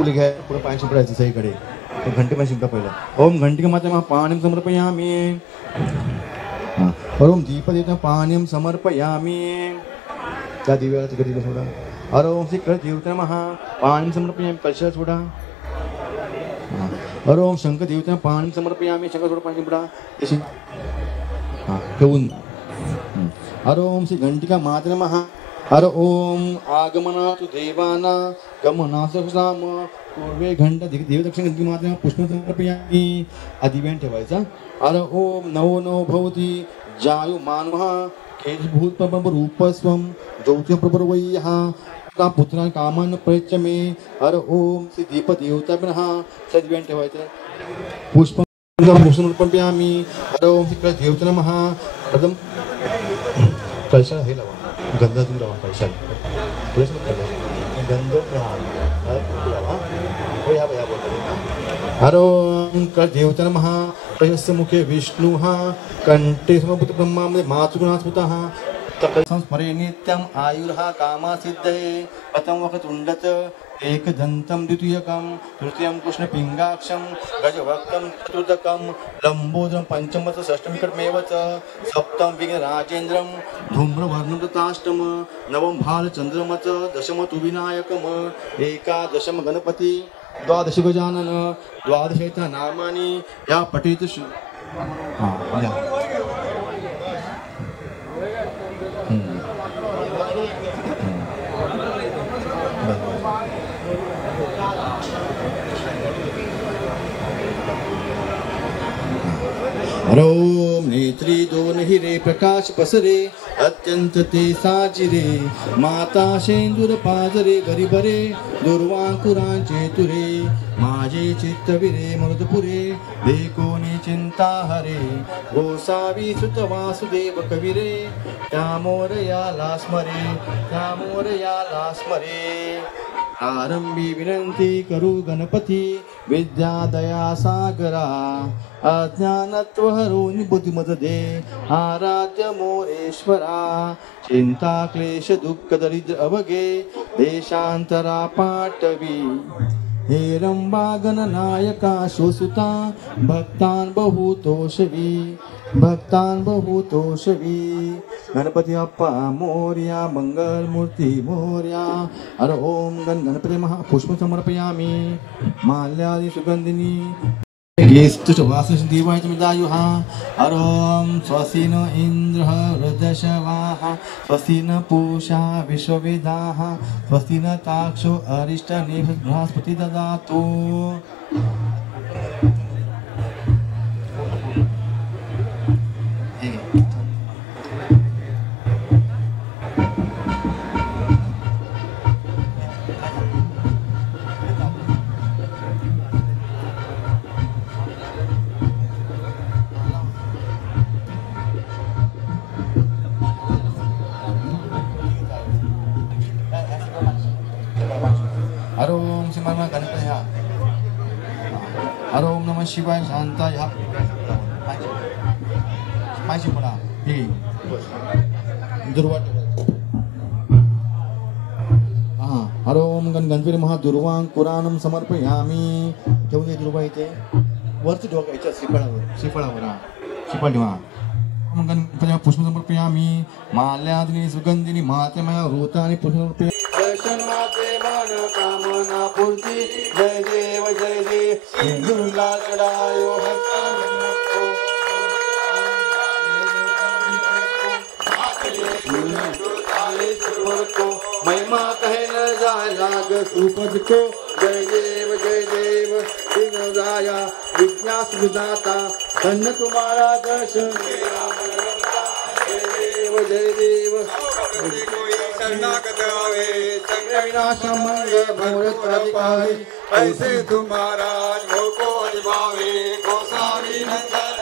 फुल घ्या पुढे पाणी शिंपडायचं सईकडे घंटे पण शिंपडा पहिला ओम घंटिका माता पाणीम समर्पयामी ओम दीपदेवता पाणीम समर्पयामी त्या दिव्याला तिकडे दिलं सोडा अरे ओम श्री कळ देवता महा पाणीम समर्पयामी कलशा सोडा अरे ओम शंकर देवता पाणीम समर्पयामी शंकर सोडा पाणी शिंपडा ठेवून अरे ओम श्री घंटिका माता महा हर ओम आगमनातु देवाना गमनासम पूर्वे घंटा देवदक्षिण गंगी माता पुष्प समर्पयामी आदिव्यान ठेवायचा हर ओम नवो नवो भवती जायु मानवः केशभूत रूपस्वं ज्योतिप्रभवैः का पुत्रान कामान प्रयच्छ मे हर ओम श्री दीप देवताभ्यः सदिव्यान ठेवायचं पुष्प समर्पयामी हर ओम श्री देवता नमः प्रथम कलशा हे लावा गंधातून लावा कलशाला पुरेस गंध हर ओम कल देवता नमः प्रशस्य मुखे विष्णु कंठे समपुत्र ब्रह्मा मातृगुणास्मृतः संस्मरे नित्यम आयुर्हा कामा सिद्धये प्रथम वक्त उंडत एकदंतं द्वितीयकं तृतीयं कृष्णपिंगाक्षं गजवक्तं चतुर्थकं लंबोदरं पंचमं च षष्ठमिकटमेव च सप्तं विघ्नराजेन्द्रं धूम्रवर्णं तथाष्टम नवम भालचन्द्रम च दशम तु विनायकम एकादशम गणपति द्वादश गजानन द्वादशैता नामानि या पठेत ओम नेत्री दोन हिरे प्रकाश पसरे अत्यंत ते साजिरे माता शेंदूर पाजरे गरीबरे दुर्वांकुरांचे तुरे माझे चित्तविरे मरुदपुरे देखोनी चिंता हरे गोसावी सुत वासुदेव कविरे त्या मोरयाला स्मरे आरंभी विनंती करू गणपती विद्या दया सागरा अज्ञानत्व हरून बुद्धिमत दे आराध्य मोरेश्वरा चिंता क्लेश दुःख दरिद्र अवगे देशांतरा पाटवी हे रंबा गणनायका सुसुता भक्तान बहुतोषवी गणपती अप्पा मोर्या मंगल मूर्ती मोर्या हर ओम गणपती महा पुष्प समर्पयामी माल्यादि सुगंधिनी वास देवाय मिदायुः हर ओम स्वस्ति न इंद्र वृद्धशवाः स्वस्ति न पूषा विश्ववेदाः स्वस्ति न ताक्षो अरिष्टनेमिः बृहस्पति ददातु हर ओम सिमरमा गणपती हर ओम नमः शिवाय शांताय पाहिजे पडा हे दुर्वा हर ओम गणपती महा दुर्वां कुराणम समर्पयामी ठेवून दे दुर्वा इथे वरती डोक्याच्या श्रीफळावर श्रीफळ ठेवा गणपती पुष्प समर्पयामी माल्यादिनी सुगंधिनी मातेमया वृतानि पुष्प समर्पयामी दर्शन माते मन कामना पूर्ति जय देव सिंधुला चढ़ायो महिमा कहे न जाय लाग सुपद को जय देव सिंहराया विज्ञास विदाता धन्य तुम्हारा दर्शन जय देव शरणागत आवे संग्रह विनाशम मंगल मुहूर्त प्रतिपावे ऐसे तुम्हारा लोको निभावे गोसावी नंदन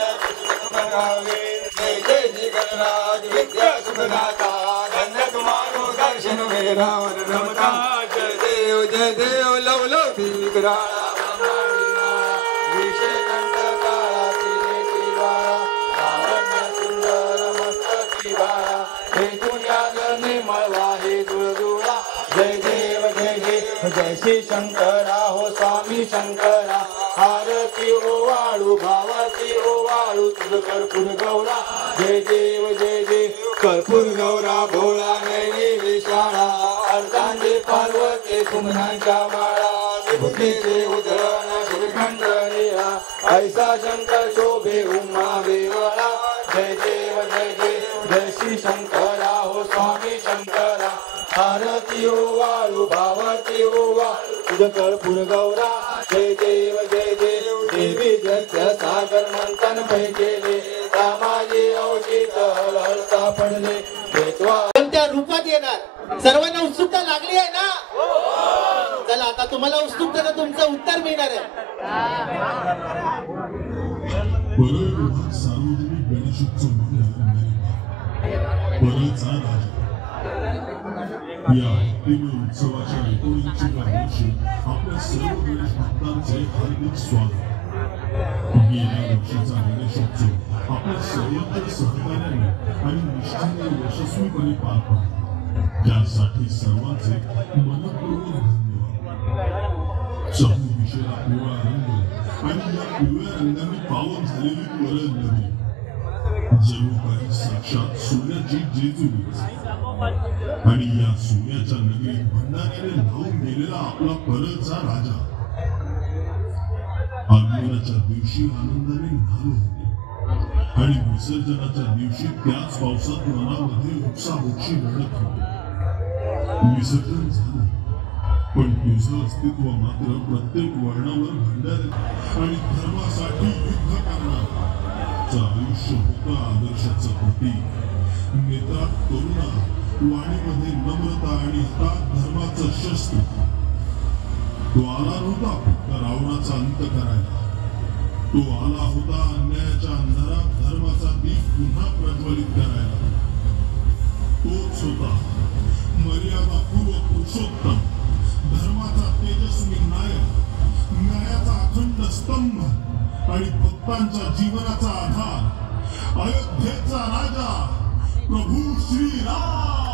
बनावे जय जय गणराज विद्या सुखदाता धन्य तुम्हारो दर्शन मेरा रमता जय देव लव लव विग्रहा जय श्री शंकरा हो स्वामी शंकरा आरती ओवाळू भावाची ओवाळू तुझ कर्पूर गौरा जय देव कर्पूर गौरा भोळा नैनी विशाळा अर्धांगी पार्वती सुमनांच्या माळा विभूतीचे उधरण श्रीखंडनिया ऐसा शंकर शोभे उमा वेवळा जय देव जय श्री शंकरा हो स्वामी शंकरा आरती ओवाळू भावाची ओवा तुझ कर्पूर गौरा जय देव देवी जय सागर मंथन पैकेले रामाजी अवचित हळहळ सापडले कोणत्या रूपात येणार सर्वांना उत्सुकता लागली आहे ना चला आता तुम्हाला उत्सुकतेनं तुमचं उत्तर मिळणार आहे सार्वजनिक गणेशोत्सव या भक्तिमय उत्सवाच्या 19व्या वर्षी आपल्या सर्व गणेश भक्तांचे हार्दिक स्वागत गेल्या वर्षीचा गणेशोत्सव आपल्या सर्वांच्या सहकार्याने आणि निष्ठेने यशस्वीपणे पार पडला त्यासाठी सर्वांचे मनपूर्वक धन्यवाद चहूदिशेला पिवळा रंग आणि या पिवळ्या रंगाने पावन झालेली वरण नदी जणू काही साक्षात सूर्याची जेजुरी आणि या सूर्याच्या नगरीत भंडाऱ्याने लावून गेलेला आपला परळचा राजा आगमनाच्या दिवशी आनंदाने न्हालो होते आणि विसर्जनाच्या दिवशी त्याच पावसात मनामध्ये उत्साहोची रडत होती विसर्जन झालं पण तुझं अस्तित्व मात्र प्रत्येक वळणावर भंडाऱ्यात आणि धर्मासाठी युद्ध करणार आयुष्य होतं आदर्शाचं प्रतीक नेत्रात करुणा वाणीमध्ये नम्रता आणि हातात धर्माचं शस्त्र तो आला नव्हता फक्त रावणाचा अंत करायला तो आला होता अन्यायाच्या अंधारात धर्माचा दीप पुन्हा प्रज्वलित करायला तोच होता मर्यादा पूर्व पुरुषोत्तम धर्माचा तेजस्वी नायक न्यायाचा अखंड स्तंभ आणि भक्तांच्या जीवनाचा आधार अयोध्येचा राजा प्रभू श्रीराम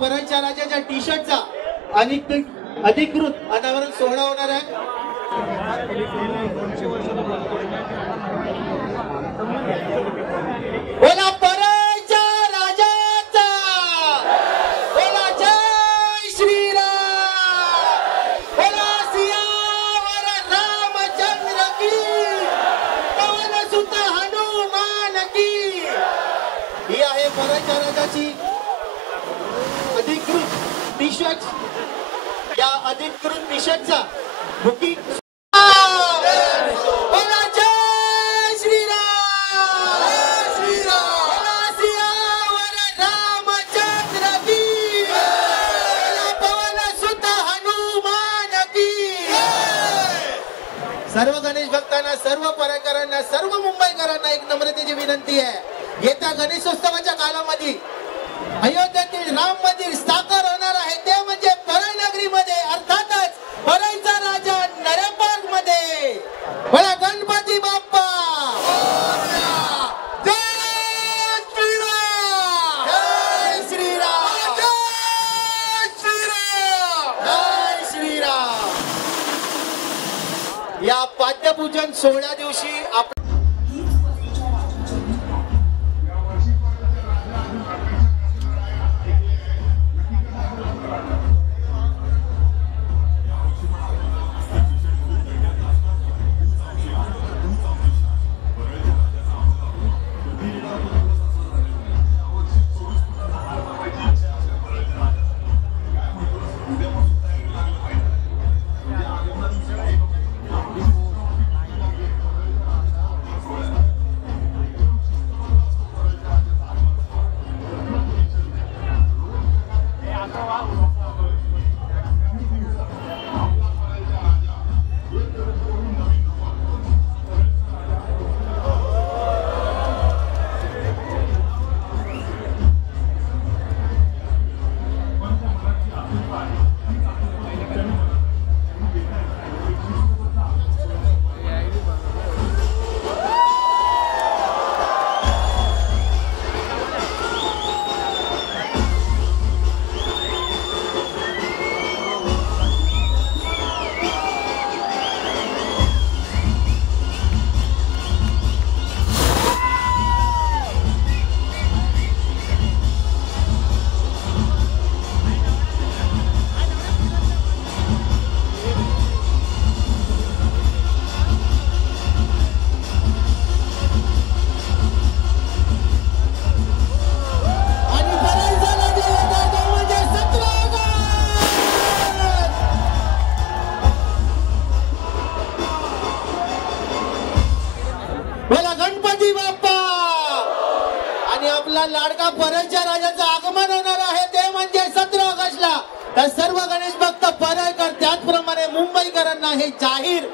परळच्या राजाच्या टी शर्टचा अधिकृत अनावरण सोहळा होणार आहे बोला परळच्या राजाचा बोला जय श्रीराम बोला सियावर रामचंद्र की पवन सुत हनुमान की ही आहे परळच्या राजाची अधिकृत टी शर्ट या अधिकृत टी शर्टचा बुकिंग बोला जय श्रीराम बोला सियावर रामचंद्र की बोला पवन सुत हनुमान की सर्व गणेश भक्तांना सर्व परळकरांना सर्व मुंबईकरांना एक नम्रतेची विनंती आहे येत्या गणेशोत्सवाच्या कालामध्ये अयोध्येतील राम मंदिर साकार होणार आहे ते म्हणजे परळ नगरीमध्ये, अर्थातच परळचा राजा नरेपाल मध्ये. बोला गणपती बाप्पा. जय श्रीराम. जय श्रीराम. जय श्रीराम. जय श्रीराम. या पाद्यपूजन सोहळ्या दिवशी आपण लाडका परळच्या राजाचं आगमन होणार आहे ते म्हणजे 17 ऑगस्टला. तर सर्व गणेश भक्त परळकर त्याचप्रमाणे मुंबईकरांना हे जाहीर